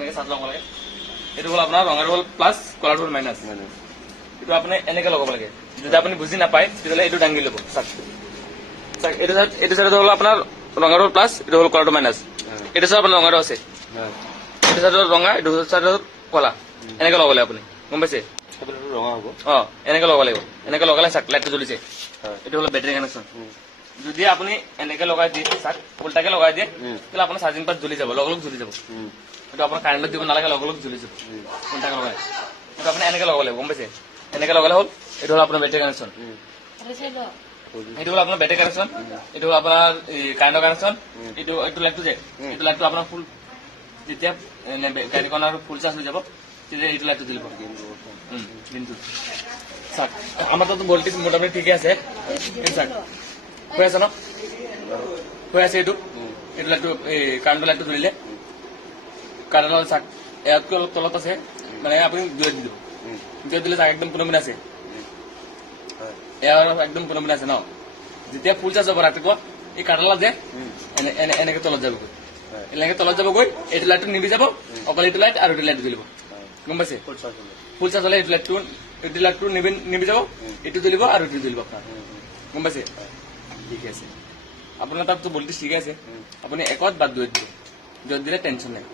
কেনেকৈ চাৰ্জ লগাব লাগে এইটো হ'ল আপোনাৰ ৰঙাটো হ'ল প্লাছ কলাৰটো হ'ল মাইনাছ এইটো আপুনি এনেকৈ লগাব লাগে যদি আপুনি বুজি নাপায় তেতিয়াহ'লে এইটো দাঙি ল'ব চাৰ্জ এইটো চাইডত হ'ল আপোনাৰ ৰঙাটো হ'ল প্লাছ এইটো হ'ল কলাৰটো মাইনাছ এইটো চাইডত আপোনাৰ ৰঙাটো আছে এইটো চাইডত ৰঙা এইটো চাইডত কলা এনেকৈ লগাব লাগে আপুনি গম পাইছে ৰঙা হ'ব এনেকৈ লগাব লাগিব এনেকৈ লগালে চাওক লাইটটো জ্বলিছে এইটো হ'ল বেটাৰী কানেকশ্যন যদি আপুনি এনেকৈ লগাই দিয়ে চাওক উল্টাকে লগাই দিয়ে তেতিয়াহ'লে আপোনাৰ চাৰ্জিং পাত জ্বলি যাব লগ জ্বলি যাব এইটো আপোনাৰ কাৰেণ্টত দিব নালাগে লগ জ্বলি যাব উল্টাকে লগাই এইটো আপুনি এনেকৈ লগাব লাগিব গম পাইছে এনেকৈ লগালে হ'ল এইটো হ'ল আপোনাৰ বেটাৰী কানেকশ্যন এইটো হ'ল আপোনাৰ বেটাৰী কানেকশ্যন এইটো হ'ল আপোনাৰ কাৰেণ্টৰ কানেকশ্যন এইটো লাইটটো যে এইটো লাইটটো আপোনাৰ ফুল যেতিয়া গাড়ীখন আৰু ফুল চাৰ্জ হৈ যাব তেতিয়া এইটো লাইটটো জ্বলিব দিনটো চাওক আমাৰ তাতো ভল্টেজ মোটামুটি ঠিকে আছে চাওক হৈ আছে ন হৈ আছে এইটো লাইটটো কাৰেণ্টৰ লাইটটো জ্বলিলে কাৰেণ্টৰ চাওক ইয়াতকৈ অলপ তলত আছে মানে আপুনি জুইত দি দিব জুইত দিলে চাওক একদম পুনমিন আছে ইয়াৰ একদম পুনমিন আছে ন যেতিয়া ফুল চাৰ্জ হ'ব ৰাতিপুৱা এই কাৰেণ্টলা যে এনেকে তলত যাবগৈ এনেকে তলত যাবগৈ এইটো লাইটটো নিবি যাব অকল এইটো লাইট আৰু এইটো লাইট জ্বলিব গম পাইছে ফুল চাৰ্জ হ'লে এইটো লাইটটো নিবি যাব এইটো জ্বলিব আৰু এইটো জ্বলিব আপোনাৰ গম পাইছে ঠিক আছে আপোনাৰ তাততো ভল্টেজ ঠিকে আছে আপুনি একত বা দুইত দিব দুইত দিলে টেনশ্যন নাই